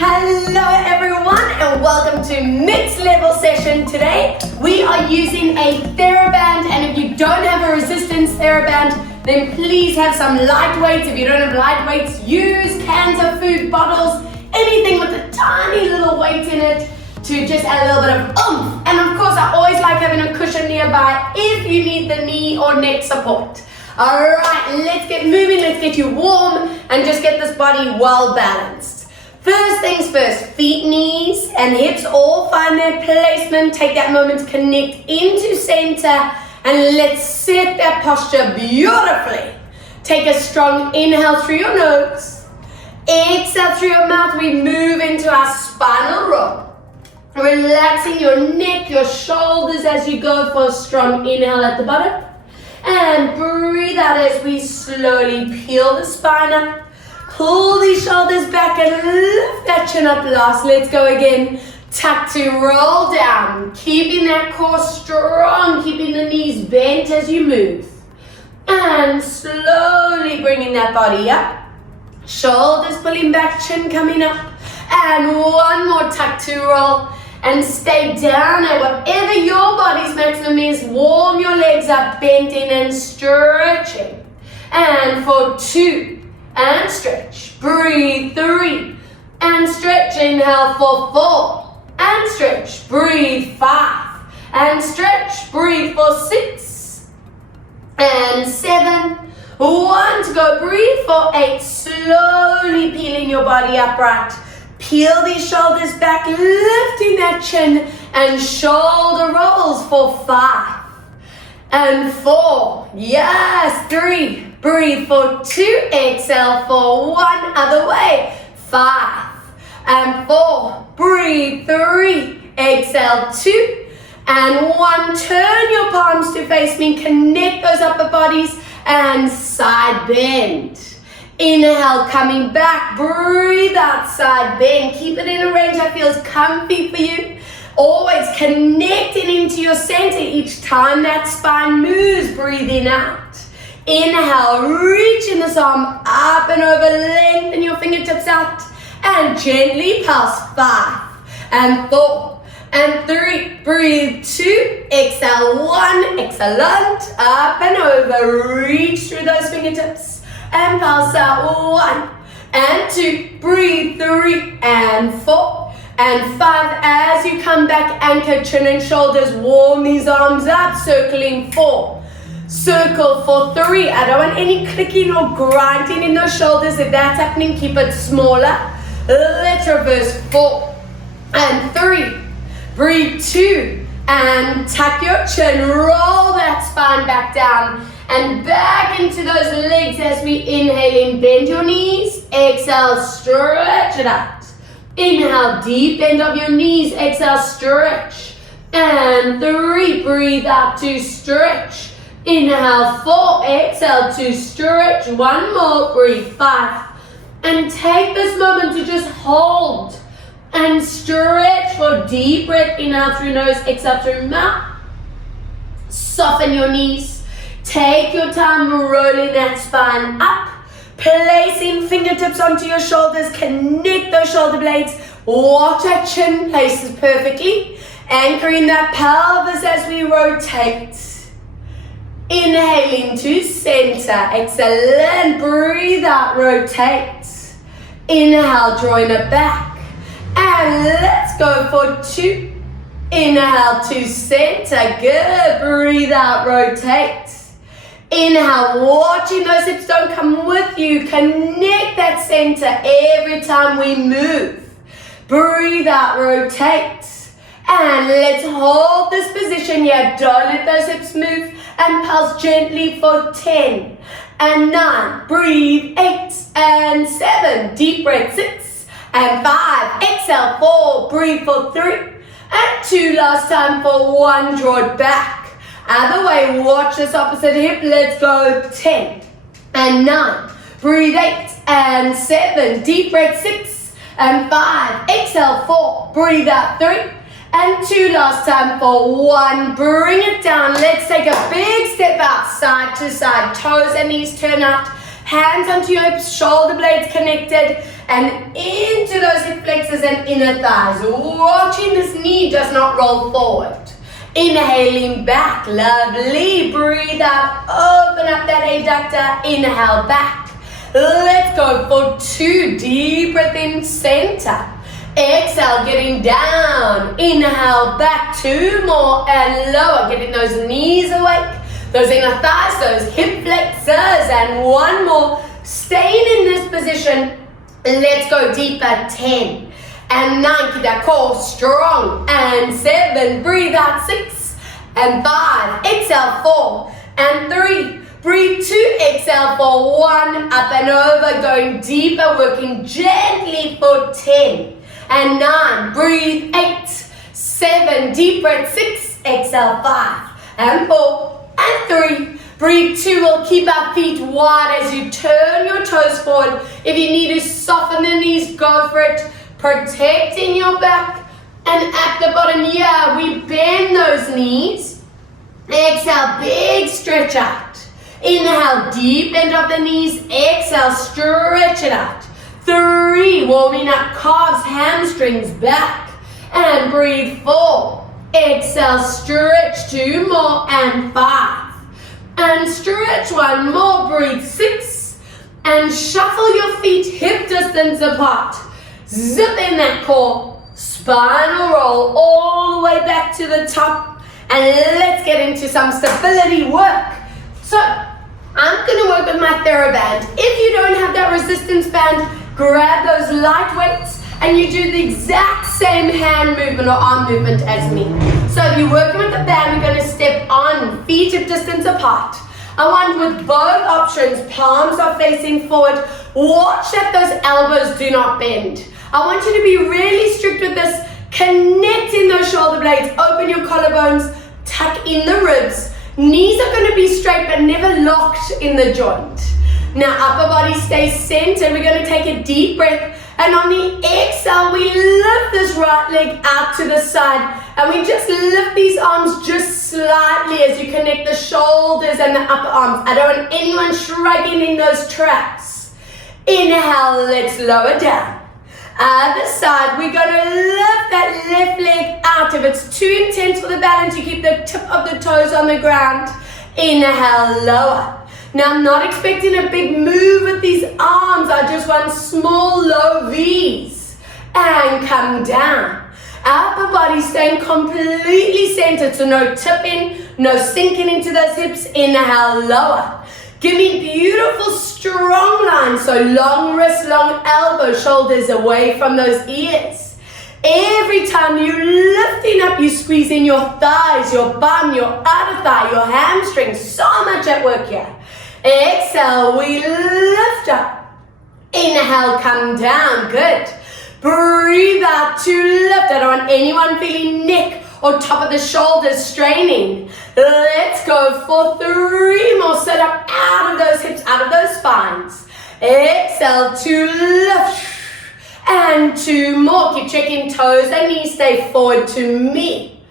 Hello everyone and welcome to Mixed Level Session. Today we are using a TheraBand, and if you don't have a resistance TheraBand, then please have some light weights. If you don't have light weights, use cans of food, bottles, anything with a tiny little weight in it to just add a little bit of oomph. And of course, I always like having a cushion nearby if you need the knee or neck support. Alright, let's get moving, let's get you warm and just get this body well balanced. First things first, feet, knees, and hips all find their placement. Take that moment to connect into center and let's set that posture beautifully. Take a strong inhale through your nose. Exhale through your mouth. We move into our spinal roll. Relaxing your neck, your shoulders as you go for a strong inhale at the bottom. And breathe out as we slowly peel the spine up. Pull these shoulders back and lift that chin up last. Let's go again. Tuck to roll down. Keeping that core strong. Keeping the knees bent as you move. And slowly bringing that body up. Shoulders pulling back, chin coming up. And one more tuck to roll. And stay down at whatever your body's maximum is. Warm your legs up, bending and stretching. And for 2. And stretch. Breathe. 3. And stretch. Inhale for 4. And stretch. Breathe. 5. And stretch. Breathe for 6. And 7. 1 to go. Breathe for 8. Slowly peeling your body upright. Peel these shoulders back, lifting that chin, and shoulder rolls for 5. And 4. Yes. 3. Breathe for 2, exhale for 1, other way, 5, and 4, breathe, 3, exhale 2, and 1, turn your palms to face me, connect those upper bodies, and side bend. Inhale, coming back, breathe out, side bend, keep it in a range that feels comfy for you, always connecting into your center each time that spine moves, breathing out. Inhale, reaching this arm up and over, lengthen your fingertips out, and gently pulse, 5, and 4, and 3, breathe, 2, exhale, 1, excellent, up and over, reach through those fingertips, and pulse out, 1, and 2, breathe, 3, and 4, and 5, as you come back, anchor, chin and shoulders, warm these arms up, circling 4, circle for 3. I don't want any clicking or grinding in those shoulders. If that's happening, keep it smaller. Let's reverse 4 and 3. Breathe 2 and tuck your chin. Roll that spine back down and back into those legs as we inhale in. Bend your knees. Exhale, stretch it out. Inhale, deep bend of your knees. Exhale, stretch. And 3. Breathe out to stretch. Inhale, 4, exhale to stretch, 1 more, breathe, 5. And take this moment to just hold and stretch for deep breath. Inhale through nose, exhale through mouth. Soften your knees. Take your time rolling that spine up. Placing fingertips onto your shoulders. Connect those shoulder blades. Watch that chin places perfectly. Anchoring that pelvis as we rotate. Inhaling to center, excellent, breathe out, rotate. Inhale, drawing it back. And let's go for 2. Inhale to center, good, breathe out, rotate. Inhale, watching those hips don't come with you, connect that center every time we move. Breathe out, rotate. And let's hold this position here, don't let those hips move. And pulse gently for 10 and 9, breathe, 8 and 7, deep breath, 6 and 5, exhale, 4, breathe for 3 and 2, last time for 1, draw it back, other way, watch this opposite hip, let's go, 10 and 9, breathe, 8 and 7, deep breath, 6 and 5, exhale, 4, breathe out, 3 and 2, last time for 1, bring it down, let's take a big step out, side to side, toes and knees turn out, Hands onto your hips, shoulder blades connected, and into those hip flexors and inner thighs. Watching this knee does not roll forward. Inhaling back, lovely. Breathe out, open up that adductor, inhale back. Let's go for 2, deep breath in, center. Exhale, getting down, inhale back, 2 more and lower, getting those knees awake, those inner thighs, those hip flexors, and 1 more, staying in this position. Let's go deeper, 10 and 9, keep that core strong, and 7, breathe out, 6 and 5, exhale, 4 and 3, breathe 2, exhale for 1, up and over, going deeper, working gently for 10 and 9, breathe 8, 7, deep breath, 6, exhale 5 and 4 and 3, breathe 2. We'll keep our feet wide as you turn your toes forward. If you need to soften the knees, go for it. Protecting your back, and at the bottom here, we bend those knees. Exhale, big stretch out. Inhale, deep bend of the knees. Exhale, stretch it out. 3, warming up calves, hamstrings, back. And breathe 4. Exhale, stretch 2 more, and 5. And stretch 1 more, breathe 6. And shuffle your feet hip distance apart. Zip in that core, spinal roll all the way back to the top, and let's get into some stability work. So I'm going to work with my TheraBand. If you don't have that resistance band, grab those light weights and you do the exact same hand movement or arm movement as me. So if you're working with the band, we're going to step on, feet hip distance apart. I want with both options, palms are facing forward. Watch that those elbows do not bend. I want you to be really strict with this. Connect in those shoulder blades, open your collarbones, tuck in the ribs. Knees are going to be straight but never locked in the joint. Now upper body stays centered. We're going to take a deep breath, and on the exhale we lift this right leg out to the side, and we just lift these arms just slightly as you connect the shoulders and the upper arms. I don't want anyone shrugging in those traps. Inhale, let's lower down. Other side, we're going to lift that left leg out. If it's too intense for the balance, you keep the tip of the toes on the ground. Inhale, lower. Now I'm not expecting a big move with these arms. I just want small low V's. And come down. Upper body staying completely centered. So no tipping, no sinking into those hips. Inhale, lower. Give me beautiful strong lines. So long wrist, long elbow, shoulders away from those ears. Every time you're lifting up, you squeeze in your thighs, your bum, your other thigh, your hamstrings. So much at work here. Exhale, we lift up. Inhale, come down. Good. Breathe out to lift. I don't want anyone feeling neck or top of the shoulders straining. Let's go for 3 more. Sit up out of those hips, out of those spines. Exhale to lift. And 2 more. Keep checking toes and knees stay forward to me.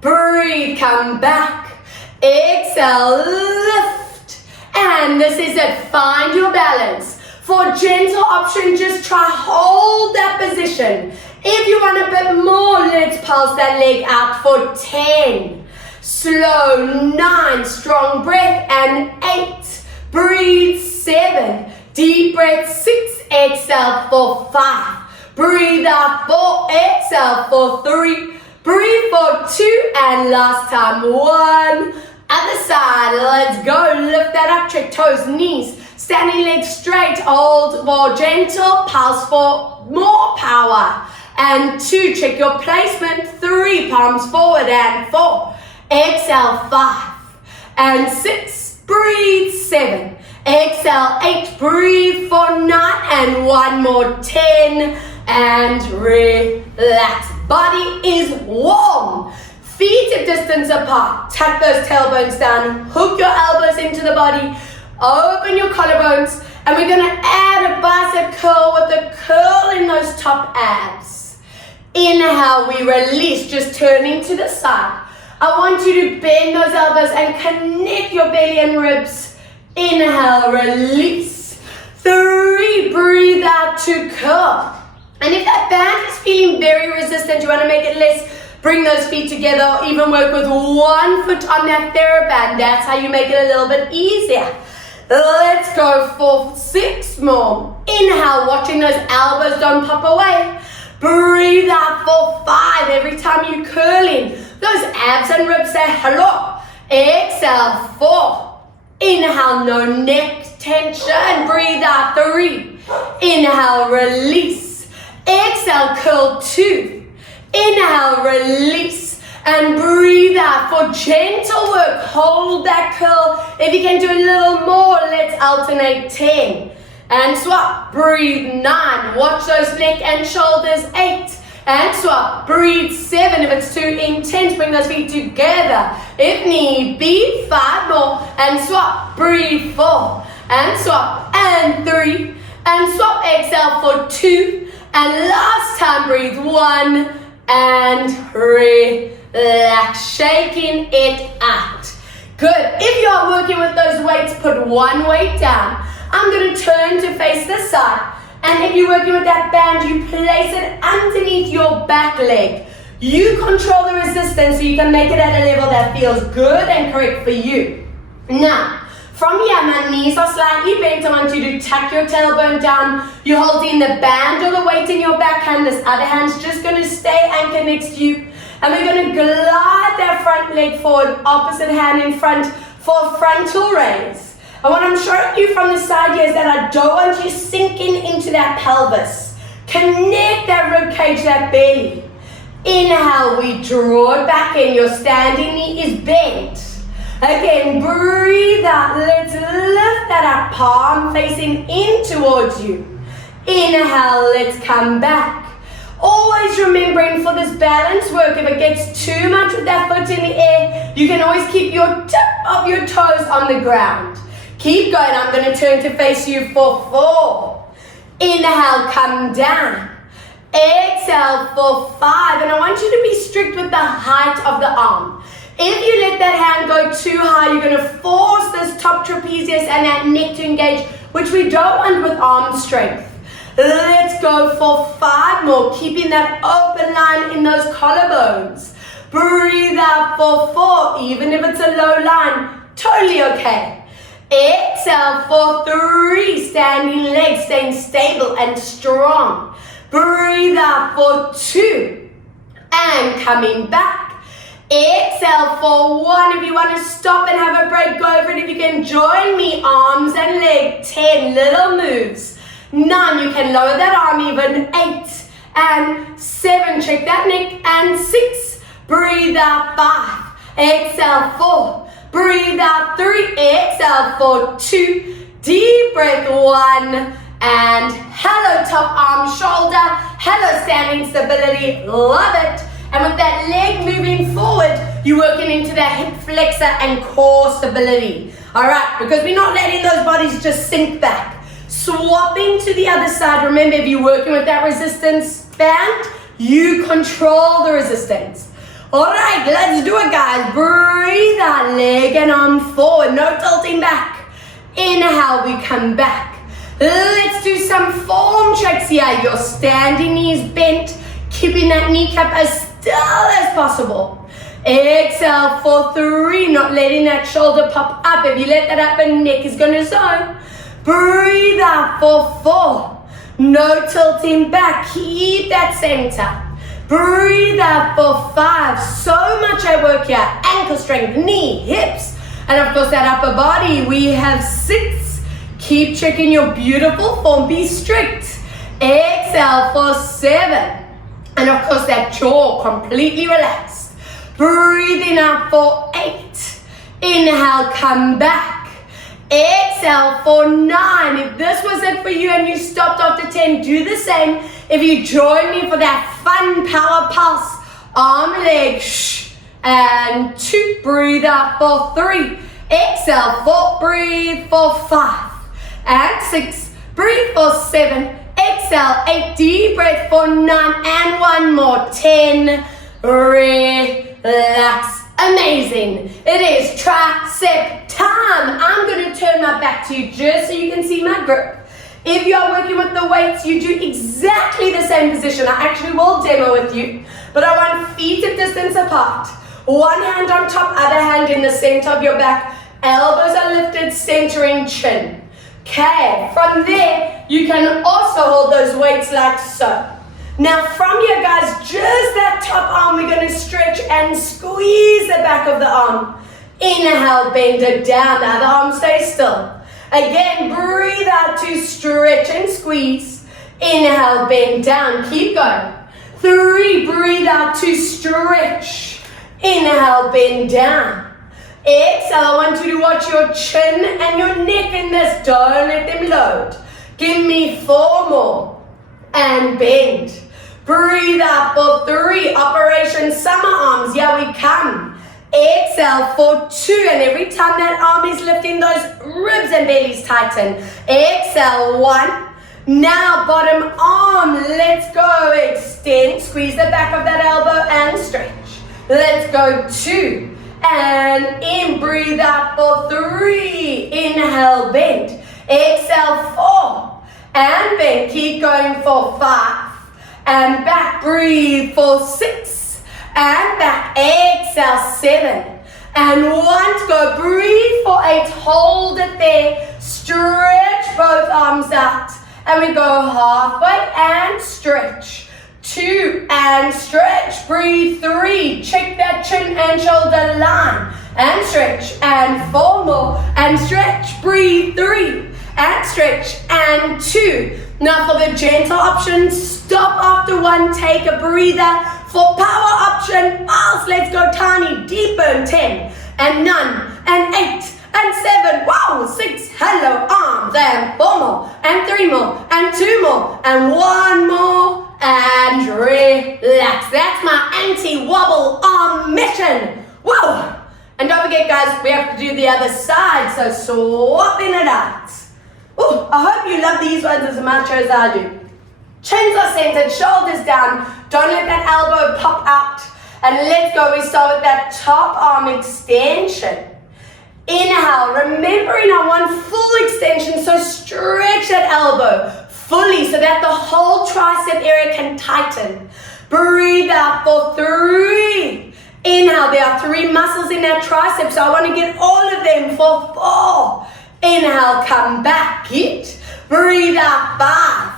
Breathe, come back. Exhale, lift. And this is it. Find your balance. For gentle option, just try hold that position. If you want a bit more, let's pulse that leg out for 10. Slow, 9, strong breath, and 8. Breathe, 7. Deep breath, 6. Exhale for 5. Breathe out, 4. Exhale for 3. Breathe for 2. And last time, 1. Other side, let's go. Lift that up, check toes, knees. Standing legs straight, hold for gentle, pulse for more power. And 2, check your placement. 3, palms forward, and 4. Exhale, 5. And 6, breathe, 7. Exhale, 8, breathe for 9. And 1 more, 10. And relax. Body is warm. Feet a distance apart. Tuck those tailbones down. Hook your elbows into the body. Open your collarbones. And we're going to add a bicep curl with a curl in those top abs. Inhale, we release, just turning to the side. I want you to bend those elbows and connect your belly and ribs. Inhale, release. 3, breathe out to curl. And if that band is feeling very resistant, you want to make it less, bring those feet together, or even work with one foot on that TheraBand. That's how you make it a little bit easier. Let's go for 6 more. Inhale, watching those elbows don't pop away. Breathe out for 5. Every time you curl in, those abs and ribs say hello. Exhale, 4. Inhale, no neck tension. Breathe out, 3. Inhale, release. Exhale, curl, 2. Inhale, release. And breathe out for gentle work. Hold that curl. If you can do a little more, let's alternate. 10. And swap. Breathe. 9. Watch those neck and shoulders. 8. And swap. Breathe. 7. If it's too intense, bring those feet together. If need be, 5 more. And swap. Breathe. 4. And swap. And 3. And swap. Exhale for 2. And last time, breathe. 1. And relax. Shaking it out. Good. If you are working with those weights, put one weight down. I'm going to turn to face this side. And if you're working with that band, you place it underneath your back leg. You control the resistance so you can make it at a level that feels good and correct for you. Now, from here, my knees are slightly bent. I want you to tuck your tailbone down. You're holding the band or the weight in your back hand. This other hand's just going to stay anchored next to you. And we're going to glide that front leg forward, opposite hand in front for a frontal raise. And what I'm showing you from the side here is that I don't want you sinking into that pelvis. Connect that rib cage, that belly. Inhale, we draw it back in. Your standing knee is bent. Again, breathe out. Let's lift that up, palm facing in towards you. Inhale, let's come back. Always remembering for this balance work, if it gets too much with that foot in the air, you can always keep your tip of your toes on the ground. Keep going. I'm going to turn to face you for 4. Inhale, come down. Exhale for 5. And I want you to be strict with the height of the arm. If you let that hand go too high, you're going to force this top trapezius and that neck to engage, which we don't want with arm strength. Let's go for 5 more, keeping that open line in those collarbones. Breathe out for 4, even if it's a low line, totally okay. Exhale for 3, standing legs, staying stable and strong. Breathe out for 2, and coming back. Exhale for 1. If you want to stop and have a break, go for it. If you can join me, arms and legs, 10 little moves. 9, you can lower that arm even. 8 and 7, check that neck. And 6, breathe out 5. Exhale 4, breathe out 3. Exhale for 2, deep breath 1. And hello top arm, shoulder, hello standing stability, love it. And with that leg moving forward, you're working into that hip flexor and core stability. All right, because we're not letting those bodies just sink back. Swapping to the other side. Remember, if you're working with that resistance band, you control the resistance. All right, let's do it, guys. Breathe out, leg and arm forward, no tilting back. Inhale, we come back. Let's do some form checks here. Your standing knees bent, keeping that kneecap as still as possible. Exhale for 3, not letting that shoulder pop up. If you let that up, and neck is going to zone. Breathe out for 4, no tilting back. Keep that center. Breathe out for 5. So much I work here. Ankle strength, knee, hips, and of course that upper body. We have 6. Keep checking your beautiful form. Be strict. Exhale for 7. And of course that jaw completely relaxed. Breathing out for 8. Inhale, come back. Exhale for 9. If this was it for you and you stopped after 10, do the same. If you join me for that fun power pulse, arm, leg, and 2. Breathe out for 3. Exhale, 4. Breathe for 5. And 6. Breathe for 7. Exhale, 8. Deep breath for 9. And 1 more. 10. Relax. Amazing. It is tricep time. I'm going to turn my back to you just so you can see my grip. If you are working with the weights, you do exactly the same position. I actually will demo with you, but I want feet at distance apart. One hand on top, other hand in the center of your back. Elbows are lifted, centering chin. Okay, from there, you can also hold those weights like so. Now from here, guys, just that top arm, we're going to stretch and squeeze the back of the arm. Inhale, bend it down, the other arm stays still. Again, breathe out to stretch and squeeze. Inhale, bend down, keep going. 3, breathe out to stretch. Inhale, bend down. Exhale, I want you to watch your chin and your neck in this. Don't let them load. Give me 4 more. And bend. Breathe out for 3. Operation Summer Arms. Here we come. Exhale for 2. And every time that arm is lifting, those ribs and bellies tighten. Exhale, 1. Now bottom arm. Let's go. Extend. Squeeze the back of that elbow and stretch. Let's go 2. And in, breathe out for 3. Inhale, bend. Exhale, 4. And bend. Keep going for 5. And back. Breathe for 6. And back. Exhale, 7. And 1 to go. Breathe for 8. Hold it there. Stretch both arms out. And we go halfway and stretch. 2 and stretch, breathe. 3, check that chin and shoulder line and stretch, and 4 more and stretch, breathe. 3 and stretch, and 2. Now for the gentle option, stop after 1, take a breather. For power option, pulse, let's go tiny, deeper, and 10 and 9 and 8 and 7, wow, 6, hello, arms, and 4 more, and 3 more, and 2 more, and 1 more, and relax. That's my anti-wobble arm mission. Whoa! And don't forget, guys, we have to do the other side, so swapping it out. Ooh, I hope you love these ones as much as I do. Chins are centered, shoulders down. Don't let that elbow pop out. And let's go. We start with that top arm extension. Inhale, remembering I want full extension, so stretch that elbow fully so that the whole tricep area can tighten. Breathe out for 3. Inhale, there are 3 muscles in that tricep, so I want to get all of them for 4. Inhale, come back, get. Breathe out, 5.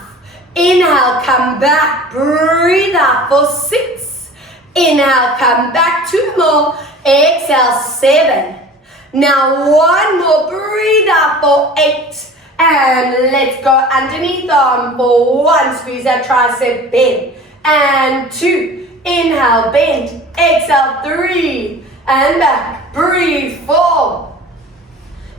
Inhale, come back. Breathe out for 6. Inhale, come back. 2 more. Exhale, 7. Now 1 more. Breathe out for 8. And let's go underneath the arm for 1. Squeeze that tricep, bend. And 2. Inhale, bend. Exhale, 3. And back. Breathe, 4.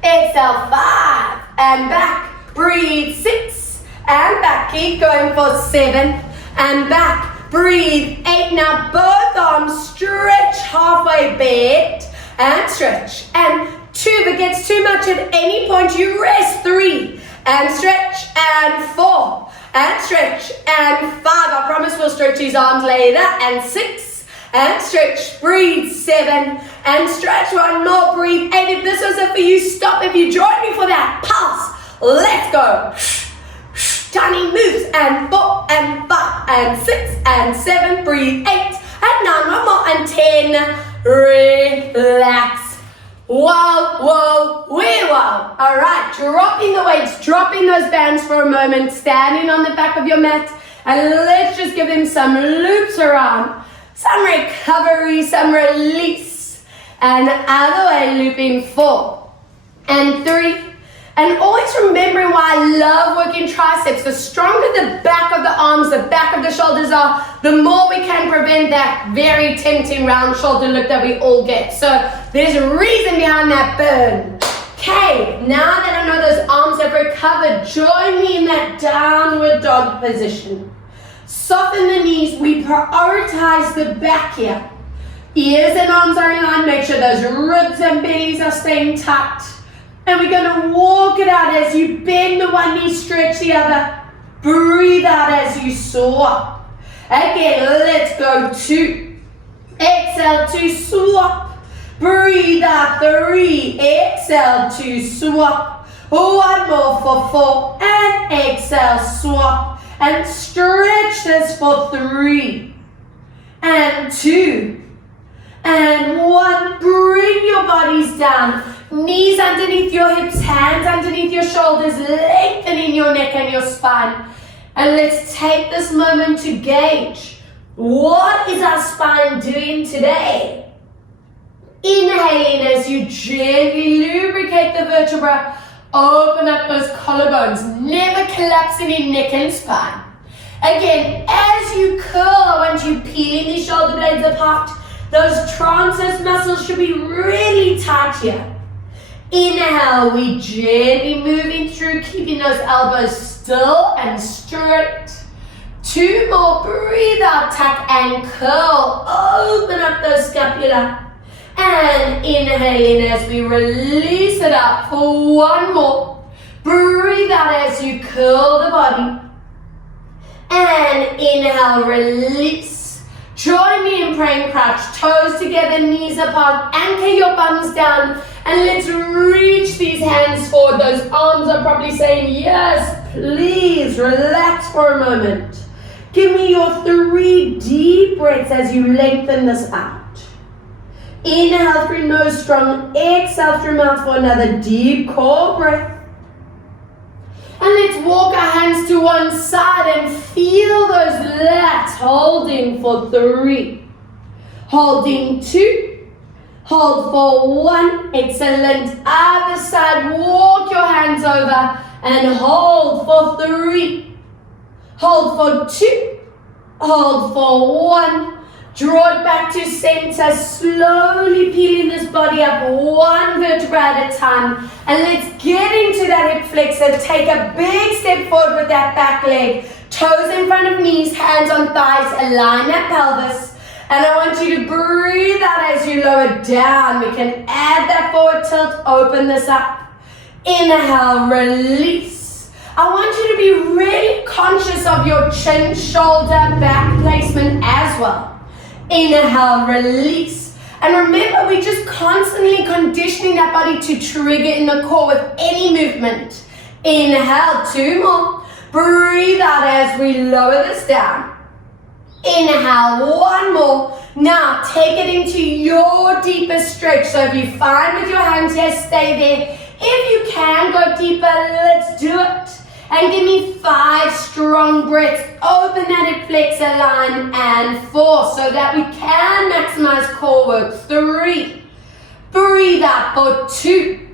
Exhale, 5. And back. Breathe, 6. And back. Keep going for 7. And back. Breathe, 8. Now both arms stretch halfway, bend. And stretch. And 2. If it gets too much at any point, you rest. 3. And stretch. And 4. And stretch. And 5. I promise we'll stretch these arms later. And 6. And stretch. Breathe. 7. And stretch. 1 more. Breathe. 8. If this wasn't for you, stop. If you join me for that pulse, let's go. Tiny moves. And 4. And 5. And 6. And 7. Breathe. 8. And 9. 1 more. And 10. Relax. Whoa, whoa, wee, whoa. All right, dropping the weights, dropping those bands for a moment, standing on the back of your mat, and let's just give them some loops around. Some recovery, some release. And other way, looping 4 and 3. And always remembering why I love working triceps. The stronger the back of the arms, the back of the shoulders are, the more we can prevent that very tempting round shoulder look that we all get. So there's a reason behind that burn. Okay, now that I know those arms have recovered, join me in that downward dog position. Soften the knees. We prioritize the back here. Ears and arms are in line. Make sure those ribs and bellies are staying tight. And we're going to walk it out as you bend the one knee, stretch the other. Breathe out as you swap. Again, let's go 2. Exhale to swap. Breathe out 3. Exhale to swap. One more for 4, and exhale, swap, and stretch this for 3, and 2, and 1. Bring your bodies down, knees underneath your hips, hands underneath your shoulders, lengthening your neck and your spine. And let's take this moment to gauge, what is our spine doing today? Inhaling as you gently lubricate the vertebra, open up those collarbones, never collapsing in neck and spine. Again, as you curl, I want you peeling these shoulder blades apart. Those transverse muscles should be really tight here. Inhale, we gently moving through, keeping those elbows still and straight. 2 more, breathe out, tuck and curl. Open up those scapula. And inhaling as we release it out for 1 more. Breathe out as you curl the body. And inhale, release. Join me in praying crouch, toes together, knees apart, anchor your bums down, and let's reach these hands forward. Those arms are probably saying, yes, please, relax for a moment. Give me your 3 deep breaths as you lengthen this out. Inhale through nose strong, exhale through mouth for another deep core breath. And let's walk our hands to one side and feel those lats, holding for 3, holding 2, hold for 1, excellent, other side, walk your hands over and hold for 3, hold for 2, hold for 1, draw it back to center, slowly peeling this body up 1 vertebra at a time. And let's get into that hip flexor. Take a big step forward with that back leg. Toes in front of knees, hands on thighs, align that pelvis. And I want you to breathe out as you lower down. We can add that forward tilt, open this up. Inhale, release. I want you to be really conscious of your chin, shoulder, back placement as well. Inhale, release. And remember, we're just constantly conditioning that body to trigger in the core with any movement. Inhale, 2 more. Breathe out as we lower this down. Inhale, 1 more. Now, take it into your deepest stretch. So if you find with your hands here, stay there. If you can go deeper, let's do it. And give me 5 strong breaths. Open that hip flexor line, and 4 so that we can maximize core work. 3. Breathe out for 2.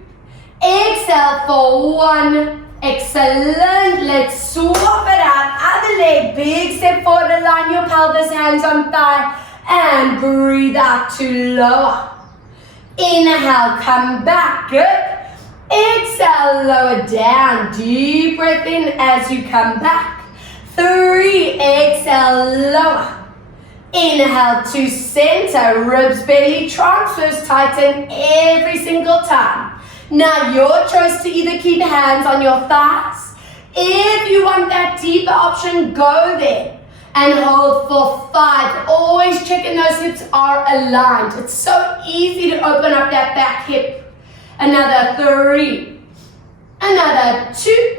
Exhale for 1. Excellent. Let's swap it out. Other leg, big step forward, align your pelvis, hands on thigh, and breathe out to lower. Inhale, come back. Good. Exhale, lower down. Deep breath in as you come back. 3, exhale, lower. Inhale to center, ribs, belly, transverse tighten every single time. Now your choice to either keep hands on your thighs. If you want that deeper option, go there. And hold for 5. Always checking those hips are aligned. It's so easy to open up that back hip. Another 3, another 2,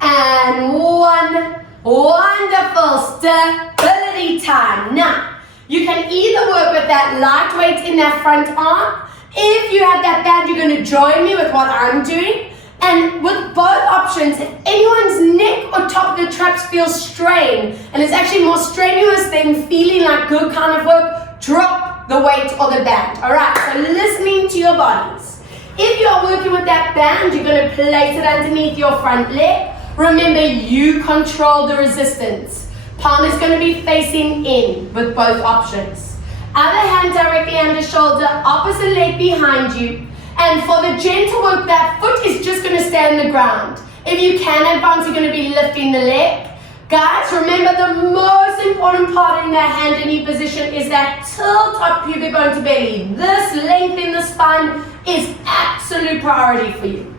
and 1. Wonderful stability time. Now, you can either work with that light weight in that front arm. If you have that band, you're going to join me with what I'm doing. And with both options, if anyone's neck or top of the traps feels strained, and it's actually more strenuous than feeling like good kind of work, drop the weight or the band. All right, so listening to your bodies. If you're working with that band, you're going to place it underneath your front leg. Remember, you control the resistance. Palm is going to be facing in with both options. Other hand directly under shoulder, opposite leg behind you. And for the gentle work, that foot is just going to stay on the ground. If you can advance, you're going to be lifting the leg. Guys, remember the most important part in that hand and knee position is that tilt up pubic bone to belly. This length in the spine is absolute priority for you.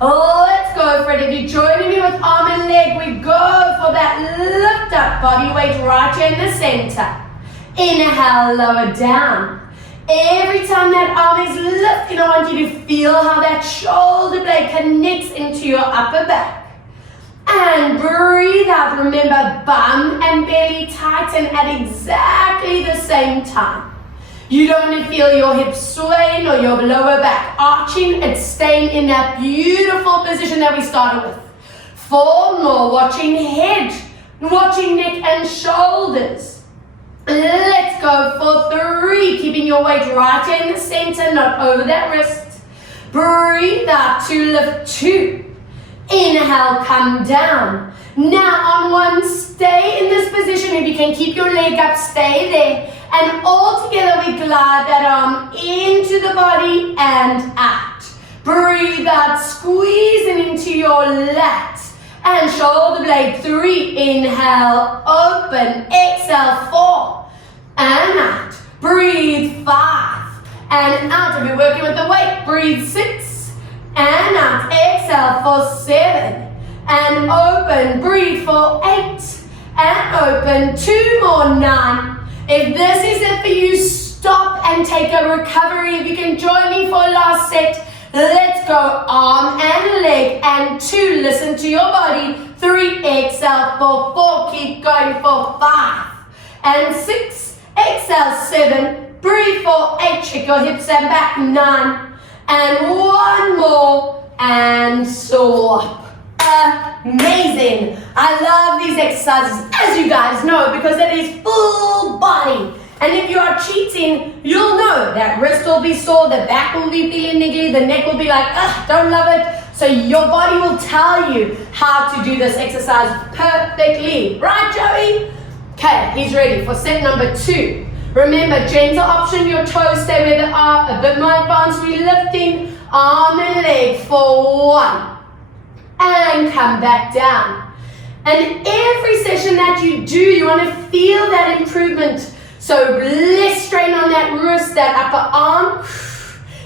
Let's go for it. If you're joining me with arm and leg, we go for that lift up, body weight right here in the center. Inhale, lower down. Every time that arm is lifted, I want you to feel how that shoulder blade connects into your upper back. And breathe out. Remember, bum and belly tighten at exactly the same time. You don't want to feel your hips swaying or your lower back arching. It's staying in that beautiful position that we started with. 4 more, watching head, watching neck and shoulders. Let's go for 3, keeping your weight right in the center, not over that wrist. Breathe out to lift 2. Inhale, come down. Now on 1, stay in this position. If you can keep your leg up, stay there. And all together we glide that arm into the body and out. Breathe out, squeezing into your lats. And shoulder blade 3. Inhale, open. Exhale, 4. And out. Breathe 5. And out. If you're working with the weight, breathe 6. And out. Exhale for 7. And open. Breathe for 8. And open. 2 more. 9. If this is it for you, stop and take a recovery. If you can join me for a last set, let's go. Arm and leg. And 2. Listen to your body. 3. Exhale for 4. Keep going for 5. And 6. Exhale 7. Breathe for 8. Check your hips and back. 9. And 1 more, and swap. Amazing. I love these exercises, as you guys know, because it is full body. And if you are cheating, you'll know that wrist will be sore, the back will be feeling niggly, the neck will be like, ugh, don't love it. So your body will tell you how to do this exercise perfectly. Right, Joey? Okay, he's ready for set number 2. Remember, gentle option, your toes stay where they are, a bit more advanced, we're lifting arm and leg for 1. And come back down. And every session that you do, you want to feel that improvement. So less strain on that wrist, that upper arm,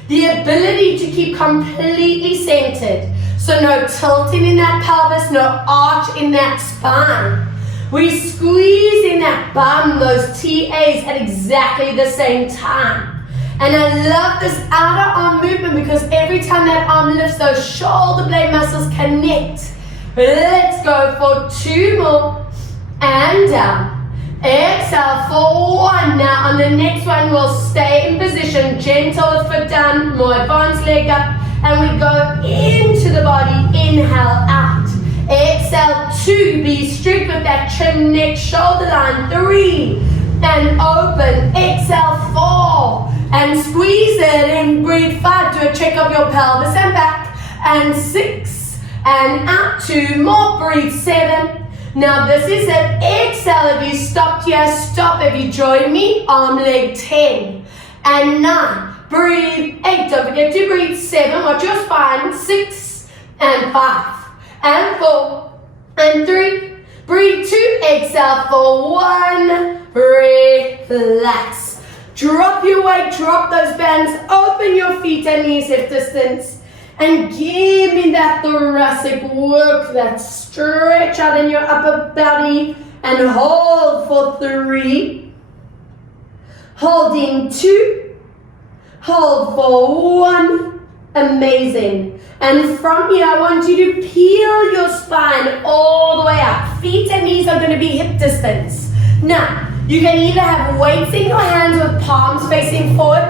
the ability to keep completely centered. So no tilting in that pelvis, no arch in that spine. We squeeze in that bum, those TAs at exactly the same time. And I love this outer arm movement because every time that arm lifts, those shoulder blade muscles connect. Let's go for 2 more. And down. Exhale for 1. Now on the next one, we'll stay in position. Gentle foot down, more advanced leg up. And we go into the body. Inhale out. Exhale 2, be strict with that chin, neck, shoulder line. 3, and open. Exhale 4, and squeeze it in. Breathe 5, do a check of your pelvis and back. And 6, and out 2 more. Breathe 7. Now this is it. Exhale if you stopped here, stop if you join me. Arm, leg 10, and 9. Breathe 8, don't forget to breathe 7. Watch your spine. 6, and 5. And 4, and 3, breathe 2, exhale for 1, relax. Drop your weight, drop those bands, open your feet and knees hip distance, and give me that thoracic work, that stretch out in your upper body, and hold for 3, holding 2, hold for 1, amazing. And from here, I want you to peel your spine all the way up. Feet and knees are going to be hip distance. Now, you can either have weights in your hands with palms facing forward,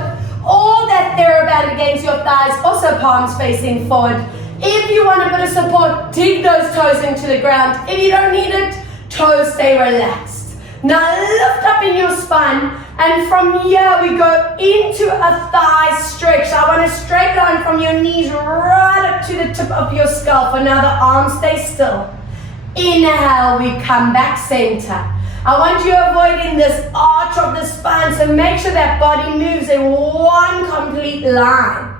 or that TheraBand against your thighs, also palms facing forward. If you want a bit of support, dig those toes into the ground. If you don't need it, toes stay relaxed. Now lift up in your spine, and from here we go into a thigh stretch. I want a straight line from your knees right up to the tip of your scalp. For now, the arms stay still. Inhale, we come back center. I want you avoiding this arch of the spine, so make sure that body moves in one complete line.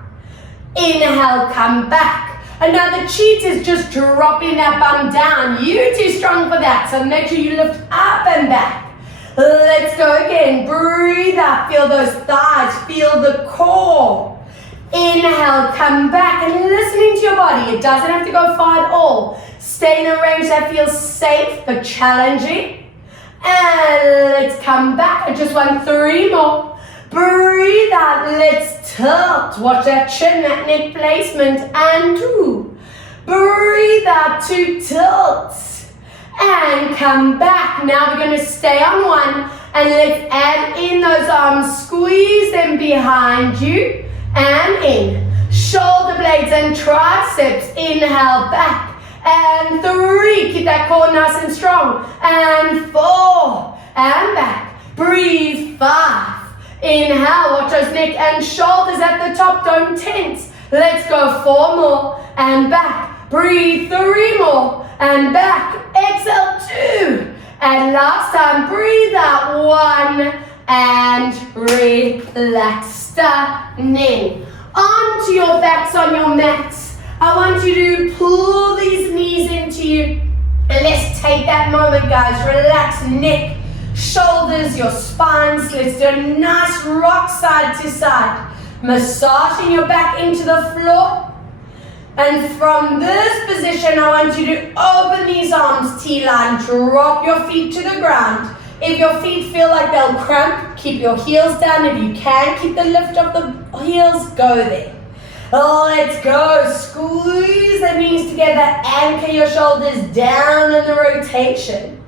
Inhale, come back. And now the cheat is just dropping that bum down. You're too strong for that, so make sure you lift up and back. Let's go again. Breathe out. Feel those thighs. Feel the core. Inhale, come back and listening to your body. It doesn't have to go far at all. Stay in a range that feels safe but challenging. And let's come back. I just want 3 more. Breathe out, let's tilt. Watch that chin, that neck placement, and 2. Breathe out, 2 tilts. And come back. Now we're going to stay on 1, and let's add in those arms. Squeeze them behind you, and in. Shoulder blades and triceps. Inhale, back. And 3, keep that core nice and strong. And 4, and back. Breathe, 5. Inhale, watch those neck and shoulders at the top, don't tense. Let's go 4 more, and back. Breathe, 3 more, and back. Exhale, 2. And last time, breathe out, 1, and relax. Standing. Onto your backs on your mats. I want you to pull these knees into you. And let's take that moment, guys. Relax, neck, shoulders, your spines. Let's do a nice rock side to side. Massaging your back into the floor. And from this position, I want you to open these arms, T-line. Drop your feet to the ground. If your feet feel like they'll cramp, keep your heels down. If you can, keep the lift of the heels, go there. Let's go. Squeeze the knees together. Anchor your shoulders down in the rotation.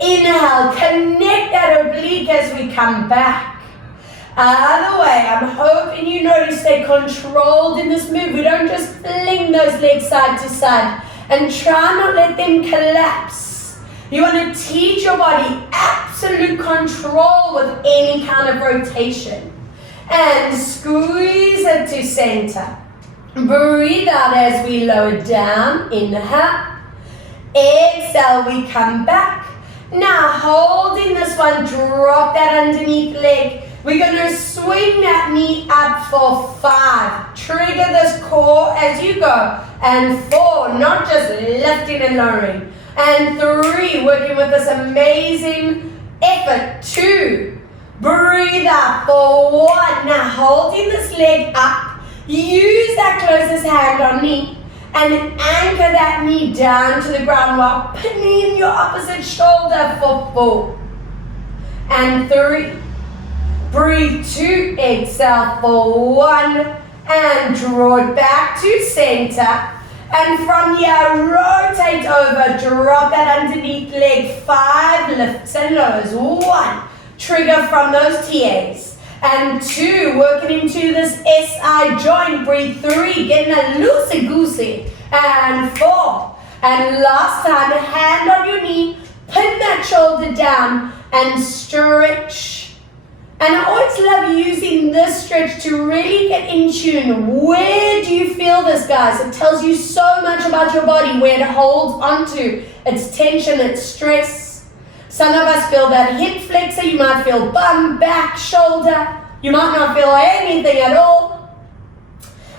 Inhale, connect that oblique as we come back. Other way, I'm hoping you know to stay controlled in this move. We don't just fling those legs side to side, and try not let them collapse. You want to teach your body absolute control with any kind of rotation. And squeeze it to center. Breathe out as we lower down. Inhale. Exhale, we come back. Now, holding this one, drop that underneath leg. We're going to swing that knee up for 5. Trigger this core as you go. And 4, not just lifting and lowering. And 3, working with this amazing effort. 2, breathe out for 1. Now, holding this leg up, use that closest hand on knee. And anchor that knee down to the ground while pinning your opposite shoulder for 4. And 3. Breathe 2. Exhale for 1. And draw it back to center. And from here, rotate over. Drop that underneath leg. 5 lifts and lows. 1. Trigger from those TAs. And 2, working into this SI joint. Breathe 3, getting a loosey-goosey. And 4. And last time, hand on your knee, pin that shoulder down and stretch. And I always love using this stretch to really get in tune. Where do you feel this, guys? It tells you so much about your body, where it holds onto its tension, its stress. Some of us feel that hip flexor. You might feel bum, back, shoulder. You might not feel anything at all.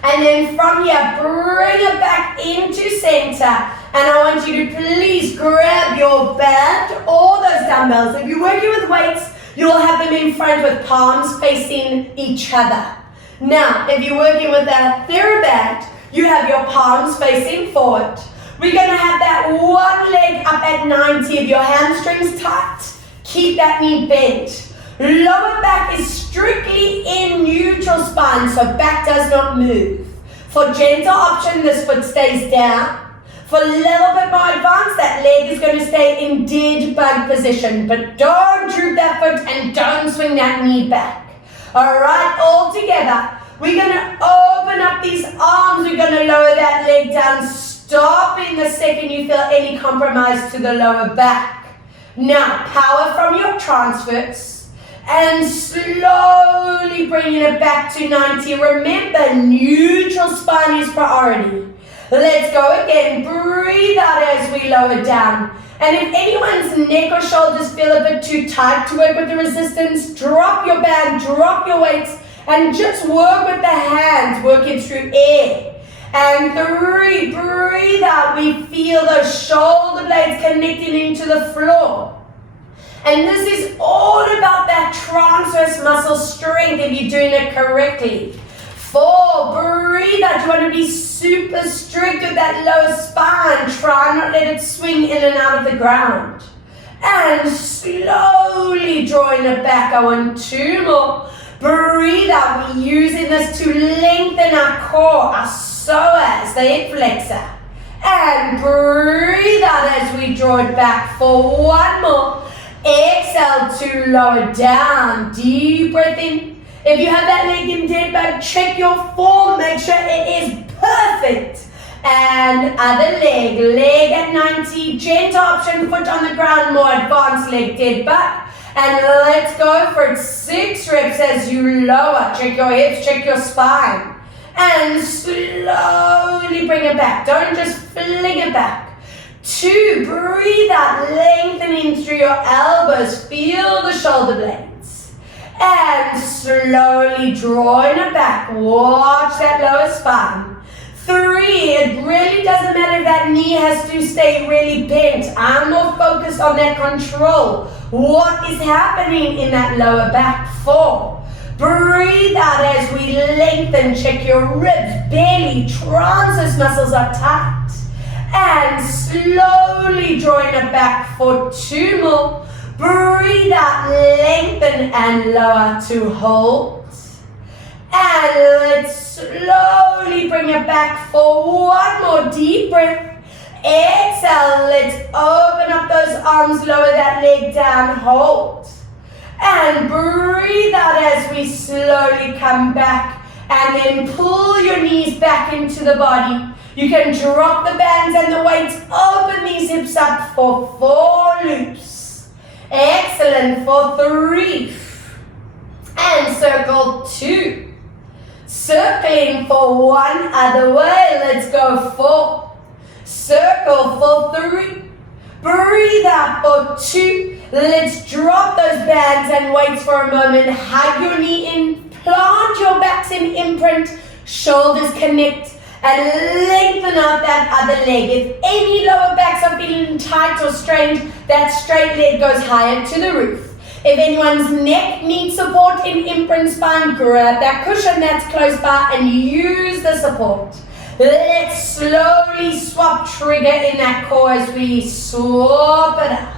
And then from here, bring it back into center. And I want you to please grab your band or those dumbbells. If you're working with weights, you'll have them in front with palms facing each other. Now, if you're working with a TheraBand, you have your palms facing forward. We're going to have that one leg up at 90. If your hamstrings tight, keep that knee bent. Lower back is strictly in neutral spine, so back does not move. For gentle option, this foot stays down. For a little bit more advanced, that leg is going to stay in dead bug position, but don't droop that foot and don't swing that knee back. All right, all together, we're going to open up these arms. We're going to lower that leg down, stopping the second you feel any compromise to the lower back. Now, power from your transfers and slowly bringing it back to 90. Remember, neutral spine is priority. Let's go again. Breathe out as we lower down. And if anyone's neck or shoulders feel a bit too tight to work with the resistance, drop your band, drop your weights, and just work with the hands, working through air. And 3, breathe out. We feel those shoulder blades connecting into the floor. And this is all about that transverse muscle strength if you're doing it correctly. 4, breathe out. You want to be super strict with that low spine. Try not let it swing in and out of the ground. And slowly drawing it back. I want 2 more. Breathe out. We're using this to lengthen our core, our psoas, the hip flexor. And breathe out as we draw it back for one more. Exhale to lower down. Deep breath in. If you have that leg in dead bug, check your form. Make sure it is perfect. And other leg. Leg at 90. Gentle option. Foot on the ground. More advanced leg. Dead bug. And let's go for it. 6 reps as you lower. Check your hips. Check your spine. And slowly bring it back. Don't just fling it back. 2, breathe out, lengthening through your elbows. Feel the shoulder blades. And slowly drawing it back. Watch that lower spine. 3, it really doesn't matter if that knee has to stay really bent. I'm more focused on that control. What is happening in that lower back? 4. Breathe out as we lengthen. Check your ribs, belly, transverse muscles are tight. And slowly drawing it back for 2 more. Breathe out, lengthen and lower to hold. And let's slowly bring it back for 1 more deep breath. Exhale, let's open up those arms, lower that leg down, hold. And breathe out as we slowly come back. And then pull your knees back into the body. You can drop the bands and the weights. Open these hips up for 4 loops. Excellent for 3. And circle 2. Circling for 1 other way. Let's go 4. Circle for 3. Breathe out for 2. Let's drop those bands and weights for a moment. Hug your knee in. Plant your backs in imprint. Shoulders connect. And lengthen out that other leg. If any lower backs are feeling tight or strained, that straight leg goes higher to the roof. If anyone's neck needs support in imprint spine, grab that cushion that's close by and use the support. Let's slowly swap trigger in that core as we swap it out.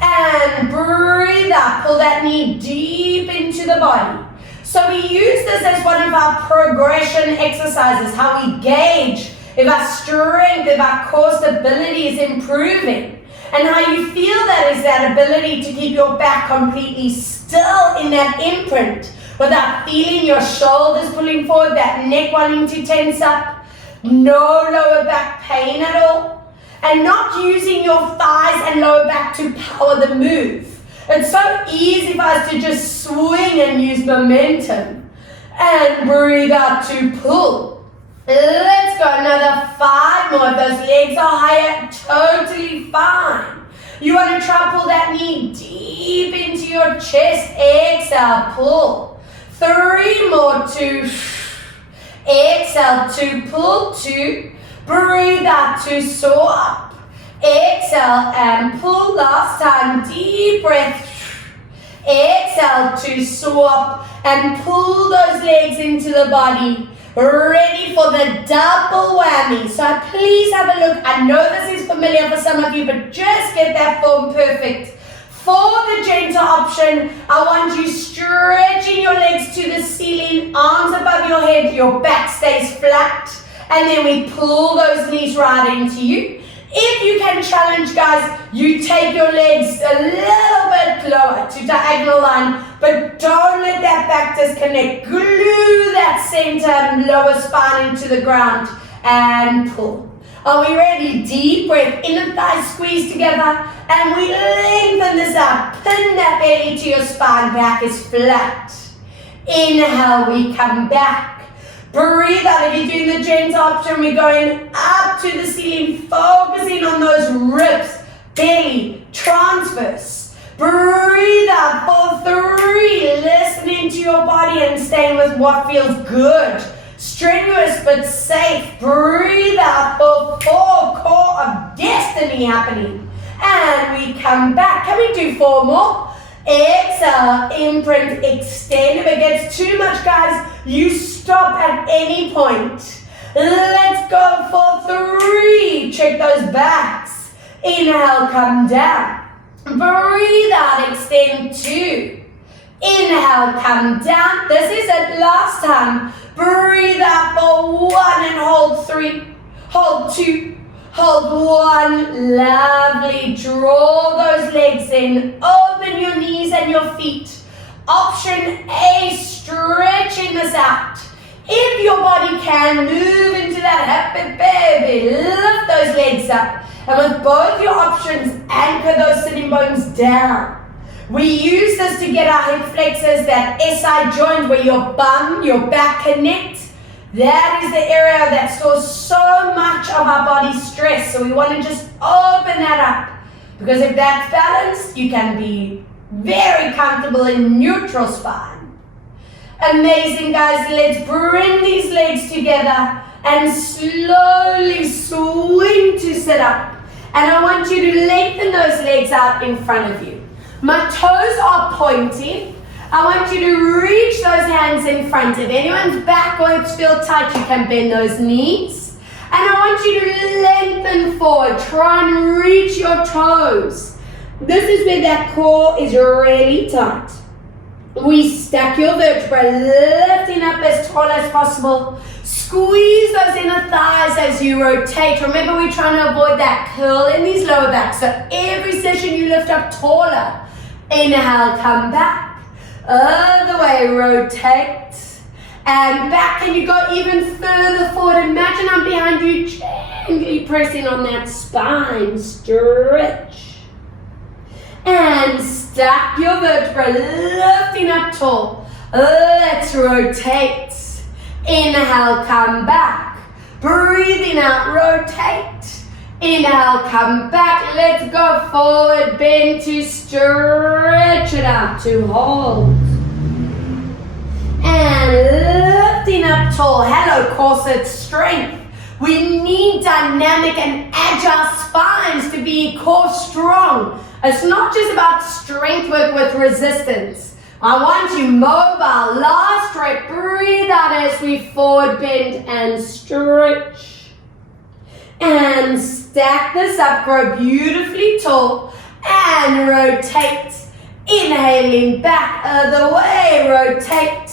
And breathe out. Pull that knee deep into the body. So we use this as one of our progression exercises, how we gauge if our strength, if our core stability is improving. And how you feel that is that ability to keep your back completely still in that imprint without feeling your shoulders pulling forward, that neck wanting to tense up, no lower back pain at all, and not using your thighs and lower back to power the move. It's so easy for us to just swing and use momentum. And breathe out to pull. Let's go another 5 more. If those legs are higher, totally fine. You want to try pull that knee deep into your chest. Exhale, pull. 3 more, 2. Exhale to pull, 2. Breathe out to soar up. Exhale and pull. Last time, deep breath. Exhale to swap and pull those legs into the body. Ready for the double whammy. So please have a look. I know this is familiar for some of you, but just get that form perfect. For the gentle option, I want you stretching your legs to the ceiling, arms above your head, your back stays flat, and then we pull those knees right into you. If you can challenge, guys, you take your legs a little bit lower to diagonal line, but don't let that back disconnect. Glue that center lower spine into the ground and pull. Are we ready? Deep breath, inner thighs squeeze together, and we lengthen this out. Pin that belly to your spine, back is flat. Inhale, we come back. Breathe out. If you're doing the gentle option, we're going up to the ceiling, focusing on those ribs, belly, transverse. Breathe out for 3, listening to your body and staying with what feels good. Strenuous but safe. Breathe out for 4, core of destiny happening. And we come back. Can we do 4 more? Exhale, imprint, extend. If it gets too much, guys, you stop at any point. Let's go for 3. Check those backs. Inhale, come down. Breathe out, extend 2. Inhale, Inhale, come down. This is it, last time. Breathe out for 1 and hold 3. Hold 2. Hold 1. Lovely. Draw those legs in. Open your knees and your feet. Option A, stretching this out. If your body can, move into that happy baby. Lift those legs up. And with both your options, anchor those sitting bones down. We use this to get our hip flexors, that SI joint where your bum, your back connect. That is the area that stores so much of our body stress. So we want to just open that up. Because if that's balanced, you can be very comfortable in neutral spine. Amazing, guys. Let's bring these legs together and slowly swing to sit up. And I want you to lengthen those legs out in front of you. My toes are pointing. I want you to reach those hands in front. If anyone's back or hips feel tight, you can bend those knees. And I want you to lengthen forward. Try and reach your toes. This is where that core is really tight. We stack your vertebrae, lifting up as tall as possible. Squeeze those inner thighs as you rotate. Remember, we're trying to avoid that curl in these lower backs. So every session you lift up taller. Inhale, come back. Other way, rotate. And back, and you go even further forward. Imagine I'm behind you, gently pressing on that spine. Stretch. And stack your vertebrae, lifting up tall. Let's rotate. Inhale, come back. Breathing out, rotate. Inhale, come back. Let's go forward, bend to stretch it out to hold. And lifting up tall. Hello, corset strength. We need dynamic and agile spines to be core strong. It's not just about strength work with resistance. I want you mobile. Last rep. Breathe out as we forward bend and stretch. And stack this up. Grow beautifully tall. And rotate. Inhaling back. Other way. Rotate.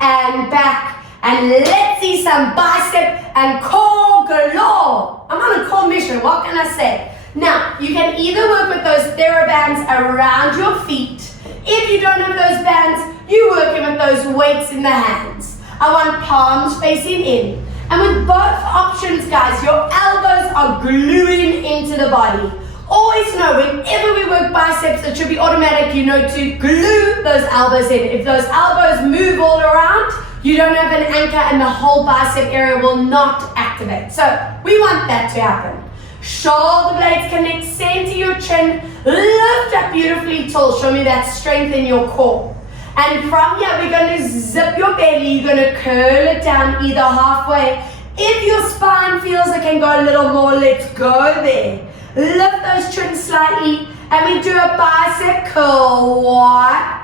And back. And let's see some bicep and core galore. I'm on a core mission. What can I say? Now, you can either work with those TheraBands around your feet. If you don't have those bands, you're working with those weights in the hands. I want palms facing in. And with both options, guys, your elbows are gluing into the body. Always know, whenever we work biceps, it should be automatic, you know, to glue those elbows in. If those elbows move all around, you don't have an anchor and the whole bicep area will not activate. So we want that to happen. Shoulder blades connect, center your chin, lift up beautifully tall. Show me that strength in your core. And from here, we're going to zip your belly. You're going to curl it down either halfway. If your spine feels it can go a little more, let's go there. Lift those chins slightly, and we do a bicep curl. 1,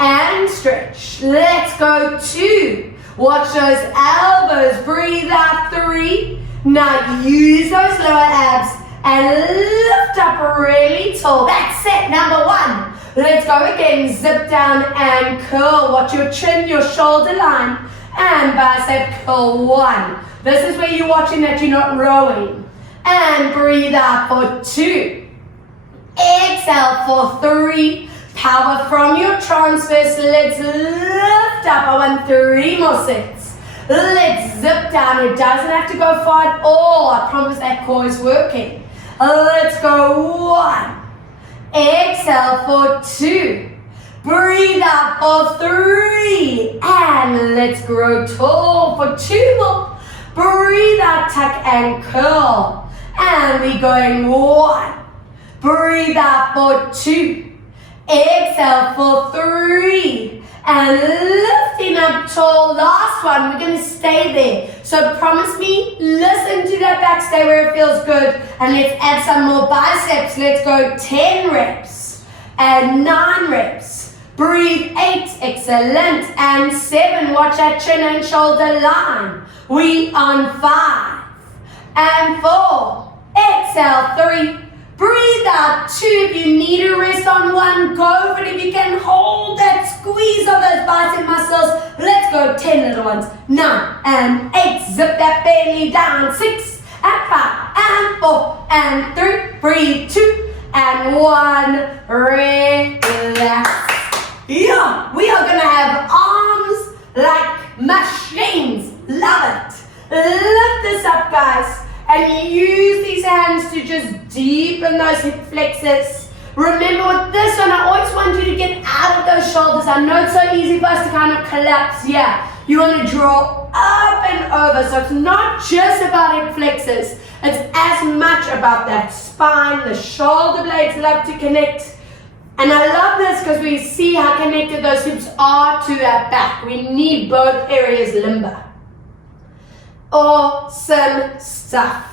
and stretch. Let's go 2. Watch those elbows. Breathe out. 3. Now use those lower abs and lift up really tall. That's set number 1. Let's go again. Zip down and curl. Watch your chin, your shoulder line, and bicep curl. 1. This is where you're watching that you're not rowing. And breathe out for 2. Exhale for 3. Power from your transverse. Let's lift up. I want 3 more sets. Let's zip down. It doesn't have to go far at all. I promise that core is working. Let's go 1. Exhale for 2. Breathe out for 3. And let's grow tall for 2 more. Breathe out, tuck and curl. And we're going 1. Breathe out for 2. Exhale for 3. And lifting up tall. Last one. We're going to stay there. So promise me, listen to that back. Stay where it feels good. And let's add some more biceps. Let's go 10 reps. And 9 reps. Breathe. 8. Excellent. And 7. Watch that chin and shoulder line. We on 5. And 4. Exhale. 3. Breathe out. 2. If you need a rest on 1, go for it. If you can hold that squeeze of those go 10 little ones. 9 and 8, zip that belly down. 6 and 5 and 4 and 3, breathe, 2 and 1, relax. Yeah, we are gonna have arms like machines. Love it. Lift this up, guys, and use these hands to just deepen those hip flexors. Remember with this one, I always want you to get out of those shoulders. I know it's so easy for us to kind of collapse. Yeah, you want to draw up and over. So it's not just about hip flexors. It's as much about that spine. The shoulder blades love to connect. And I love this because we see how connected those hips are to that back. We need both areas limber. Awesome stuff.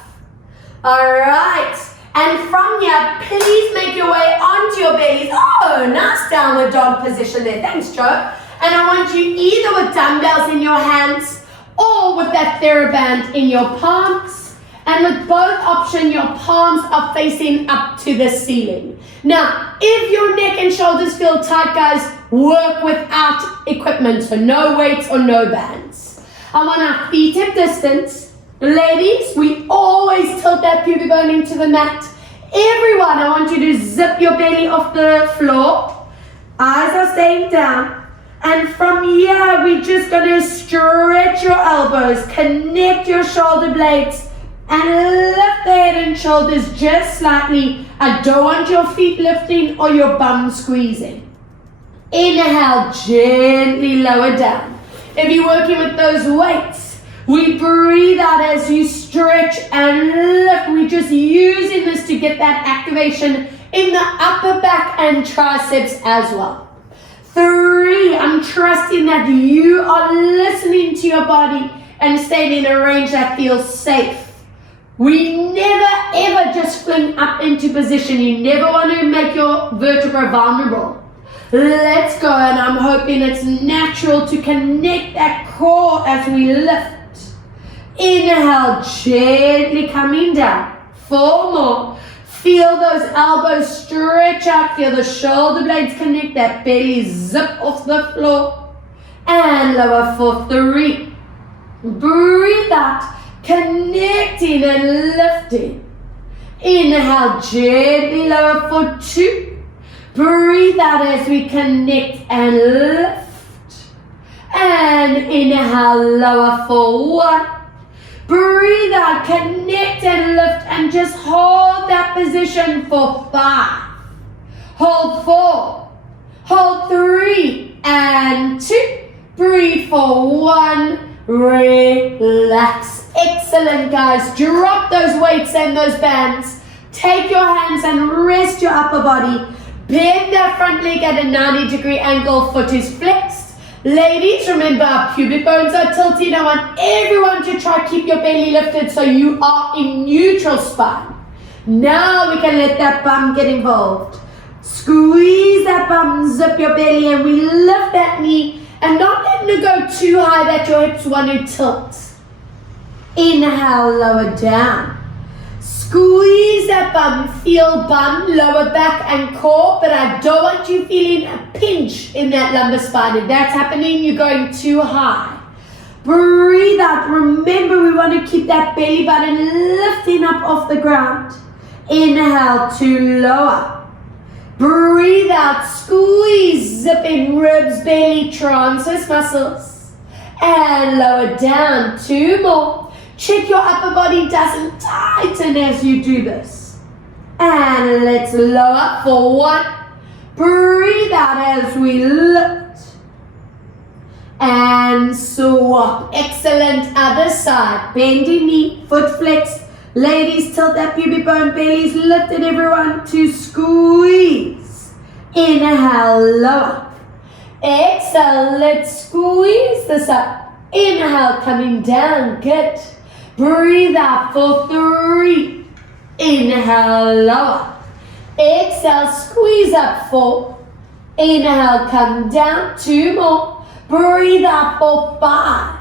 All right. And from here, please make your way onto your bellies. Oh, nice downward dog position there. Thanks, Joe. And I want you either with dumbbells in your hands or with that TheraBand in your palms. And with both options, your palms are facing up to the ceiling. Now, if your neck and shoulders feel tight, guys, work without equipment. So no weights or no bands. I want our feet hip distance. Ladies, we always tilt that pubic bone into the mat. Everyone, I want you to zip your belly off the floor. Eyes are staying down. And from here, we're just going to stretch your elbows, connect your shoulder blades, and lift the head and shoulders just slightly. I don't want your feet lifting or your bum squeezing. Inhale, gently lower down. If you're working with those weights, we breathe out as you stretch and lift. We're just using this to get that activation in the upper back and triceps as well. 3, I'm trusting that you are listening to your body and staying in a range that feels safe. We never ever just fling up into position. You never want to make your vertebra vulnerable. Let's go, and I'm hoping it's natural to connect that core as we lift. Inhale, gently coming down. 4 more. Feel those elbows stretch out. Feel the shoulder blades connect. That belly zip off the floor. And lower for 3. Breathe out. Connecting and lifting. Inhale, gently lower for 2. Breathe out as we connect and lift. And inhale, lower for 1. Breathe out, connect and lift, and just hold that position for 5. Hold 4. Hold 3 and 2. Breathe for 1. Relax. Excellent, guys. Drop those weights and those bands. Take your hands and rest your upper body. Bend that front leg at a 90-degree angle. Foot is flexed. Ladies, remember our pubic bones are tilted. I want everyone to try to keep your belly lifted so you are in neutral spine. Now we can let that bum get involved. Squeeze that bum, zip your belly, and we lift that knee and not letting it go too high that your hips want to tilt. Inhale, lower down. Squeeze that bum, feel bum, lower back and core, but I don't want you feeling a pinch in that lumbar spine. If that's happening, you're going too high. Breathe out. Remember, we want to keep that belly button lifting up off the ground. Inhale to lower. Breathe out. Squeeze, zip in ribs, belly, transverse muscles. And lower down. 2 more. Check your upper body doesn't tighten as you do this. And let's lower for 1. Breathe out as we lift. And swap. Excellent. Other side. Bending knee, foot flexed. Ladies, tilt that pubic bone, bellies lifted, everyone, to squeeze. Inhale, lower. Exhale, let's squeeze this up. Inhale, coming down, good. Breathe out for 3. Inhale, lower. Exhale, squeeze up 4. Inhale, come down. 2 more. Breathe out for 5.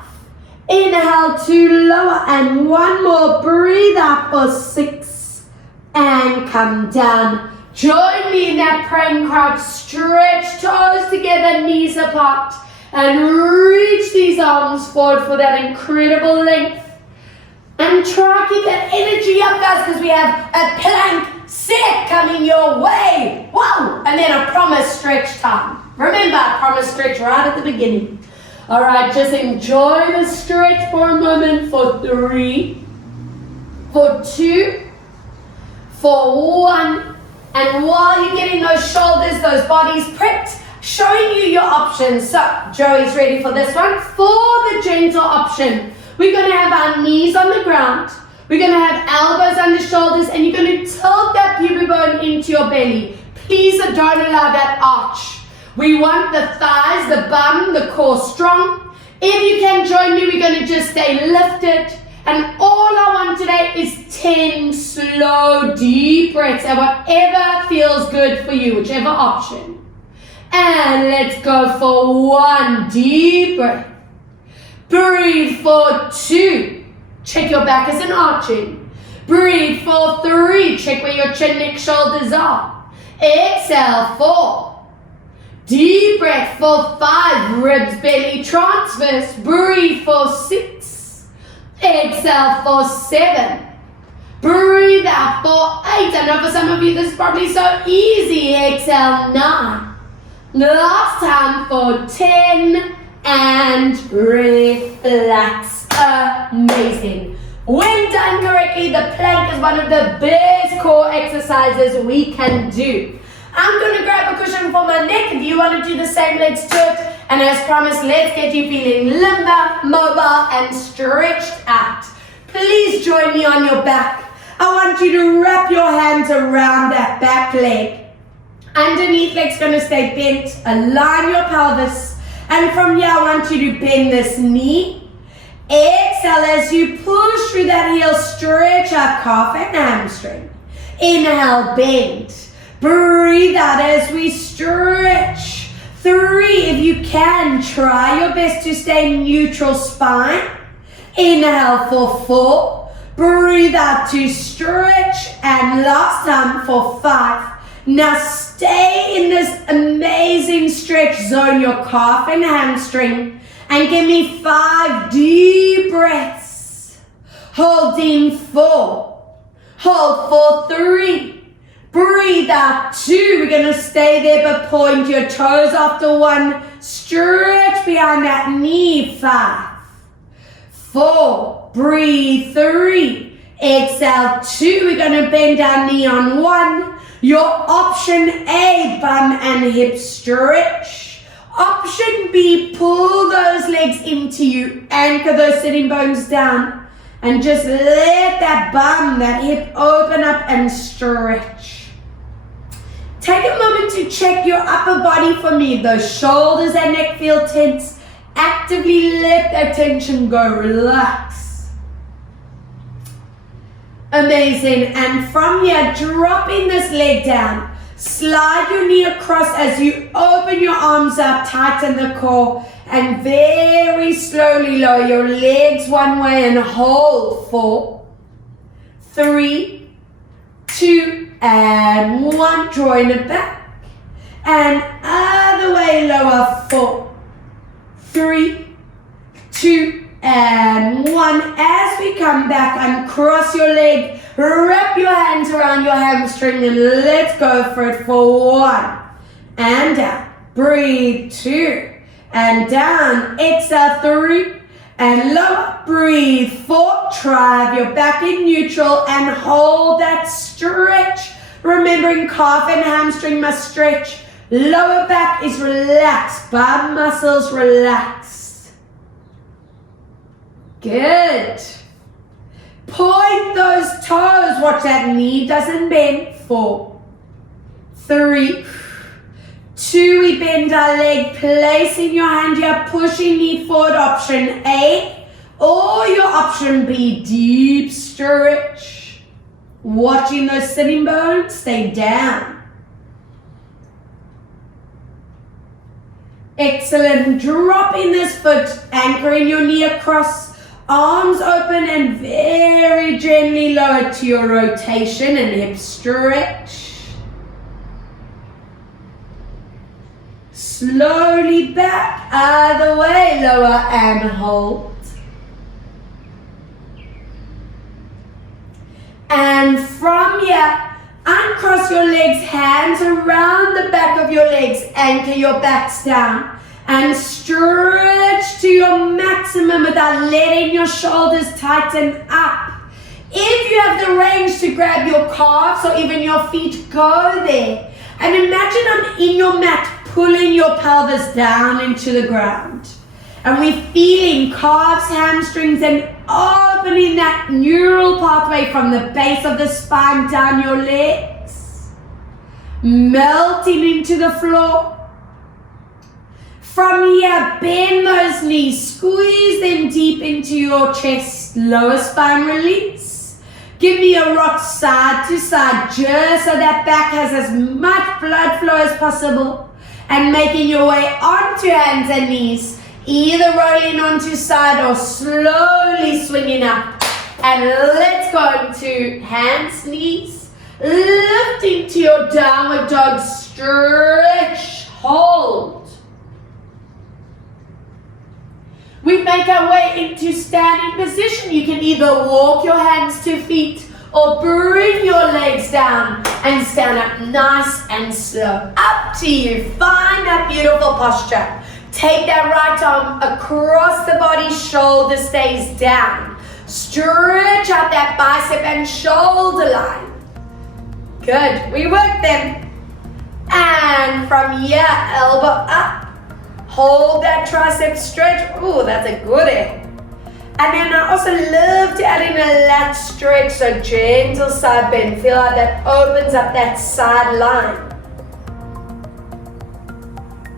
Inhale to lower, and 1 more. Breathe out for 6. And come down. Join me in that praying crouch. Stretch toes together, knees apart. And reach these arms forward for that incredible length. And try to keep that energy up, guys, because we have a plank set coming your way. Whoa! And then a promise stretch time. Remember, promise stretch right at the beginning. All right, just enjoy the stretch for a moment for 3, for 2, for 1. And while you're getting those shoulders, those bodies prepped, showing you your options. So, Joey's ready for this one. For the gentle option, we're going to have our knees on the ground. We're going to have elbows under shoulders, and you're going to tilt that pubic bone into your belly. Please don't allow that arch. We want the thighs, the bum, the core strong. If you can join me, we're going to just stay lifted. And all I want today is 10 slow, deep breaths at whatever feels good for you, whichever option. And let's go for 1 deep breath. Breathe for 2. Check your back isn't arching. Breathe for 3. Check where your chin, neck, shoulders are. Exhale 4. Deep breath for 5. Ribs, belly, transverse. Breathe for 6. Exhale for 7. Breathe out for 8. I know for some of you this is probably so easy. Exhale 9. Last time for 10. And relax. Amazing. When done correctly, the plank is one of the best core exercises we can do. I'm going to grab a cushion for my neck. If you want to do the same, let's do it. And as promised, let's get you feeling limber, mobile, and stretched out. Please join me on your back. I want you to wrap your hands around that back leg. Underneath leg's going to stay bent. Align your pelvis. And from here, I want you to bend this knee. Exhale as you push through that heel, stretch out calf and hamstring. Inhale, bend. Breathe out as we stretch. 3, if you can, try your best to stay neutral spine. Inhale for 4. Breathe out to stretch. And last time for 5. Now stay in this amazing stretch zone, your calf and hamstring, and give me 5 deep breaths. Holding 4. Hold for 3. Breathe out 2. We're going to stay there, but point your toes after 1. Stretch behind that knee. 5. 4. Breathe 3. Exhale 2. We're going to bend our knee on 1. Your option A, bum and hip stretch. Option B, pull those legs into you. Anchor those sitting bones down. And just let that bum, that hip open up and stretch. Take a moment to check your upper body for me. Those shoulders and neck feel tense. Actively let that tension go. Relax. Amazing. And from here, dropping this leg down. Slide your knee across as you open your arms up, tighten the core, and very slowly lower your legs one way and hold. 4, 3, 2, and 1. Drawing it back. And other way, lower. 4, 3, 2, and 1. As we come back, uncross your leg, wrap your hands around your hamstring, and let's go for it for 1. And down. Breathe 2. And down. Exhale 3. And lower. Breathe 4. Drive your back in neutral and hold that stretch. Remembering calf and hamstring must stretch. Lower back is relaxed. Bum muscles relaxed. Good. Point those toes. Watch that knee doesn't bend. 4, 3, 2. We bend our leg. Placing your hand here. Pushing knee forward. Option A. Or your option B. Deep stretch. Watching those sitting bones. Stay down. Excellent. Dropping this foot. Anchoring your knee across. Arms open and very gently lower to your rotation and hip stretch. slowly back, other way, lower and hold. And from here, uncross your legs, hands around the back of your legs, anchor your backs down, and stretch to your maximum without letting your shoulders tighten up. If you have the range to grab your calves or even your feet, go there. And imagine I'm in your mat, pulling your pelvis down into the ground. And we're feeling calves, hamstrings, and opening that neural pathway from the base of the spine down your legs. Melting into the floor. From here, bend those knees, squeeze them deep into your chest, lower spine release. Give me a rock side to side, just so that back has as much blood flow as possible. And making your way onto hands and knees, either rolling onto side or slowly swinging up. And let's go into hands, knees, lifting to your downward dog, stretch, hold. We make our way into standing position. You can either walk your hands to feet or bring your legs down and stand up nice and slow. Up to you. Find that beautiful posture. Take that right arm across the body, shoulder stays down. Stretch out that bicep and shoulder line. Good. We work them. And from here, elbow up. Hold that tricep stretch. Ooh, that's a goodie. And then I also love to add in a lat stretch, so gentle side bend. Feel like that opens up that side line.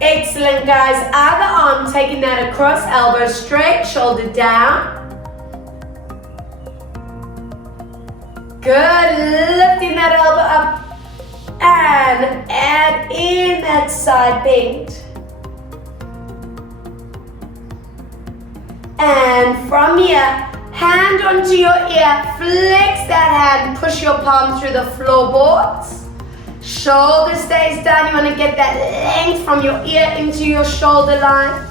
Excellent, guys. Other arm, taking that across, elbow straight, shoulder down. Good, lifting that elbow up. And add in that side bend. And from here, hand onto your ear, flex that hand, push your palm through the floorboards. Shoulder stays down, you want to get that length from your ear into your shoulder line.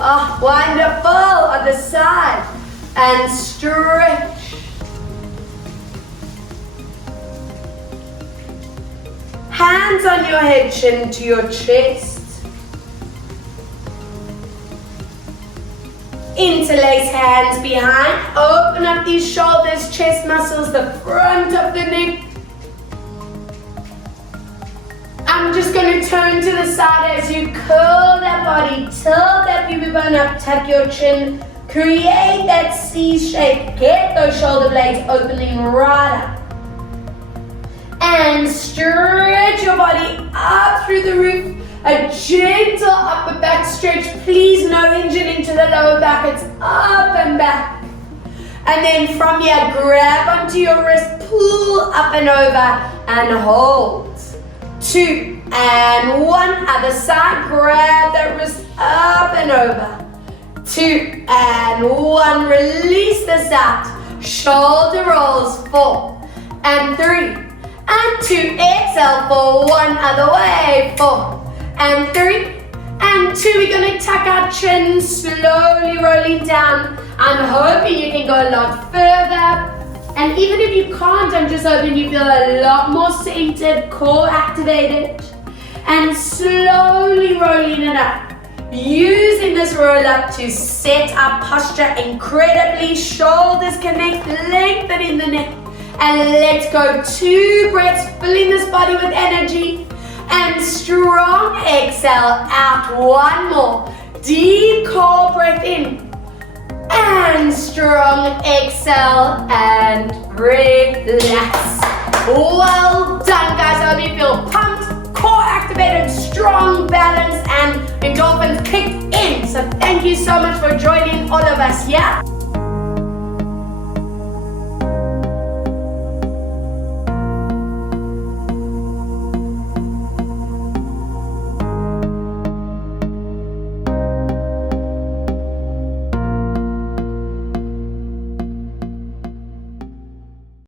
Oh, wonderful, other side. And stretch. Hands on your head, chin to your chest. Interlace hands behind, open up these shoulders, chest muscles, the front of the neck. I'm just going to turn to the side as you curl that body, tilt that pubic bone up, tuck your chin, create that C shape, get those shoulder blades opening right up. And stretch your body up through the roof. A gentle upper back stretch, please no engine into the lower back, it's up and back. And then from here, grab onto your wrist, pull up and over and hold. 2 and 1, other side, grab that wrist up and over. 2 and 1, release this out, shoulder rolls, 4 and 3 and 2, exhale for 1, other way, 4. And 3 and 2, we're going to tuck our chin, slowly rolling down. I'm hoping you can go a lot further. And even if you can't, I'm just hoping you feel a lot more centered, core activated. And slowly rolling it up. Using this roll up to set our posture incredibly. Shoulders connect, lengthening the neck. And let's go 2 breaths, filling this body with energy. And strong exhale out, 1 more. Deep core breath in. And strong exhale and relax. Well done, guys. I hope you feel pumped, core activated, strong, balanced, and endorphins kicked in. So thank you so much for joining all of us here.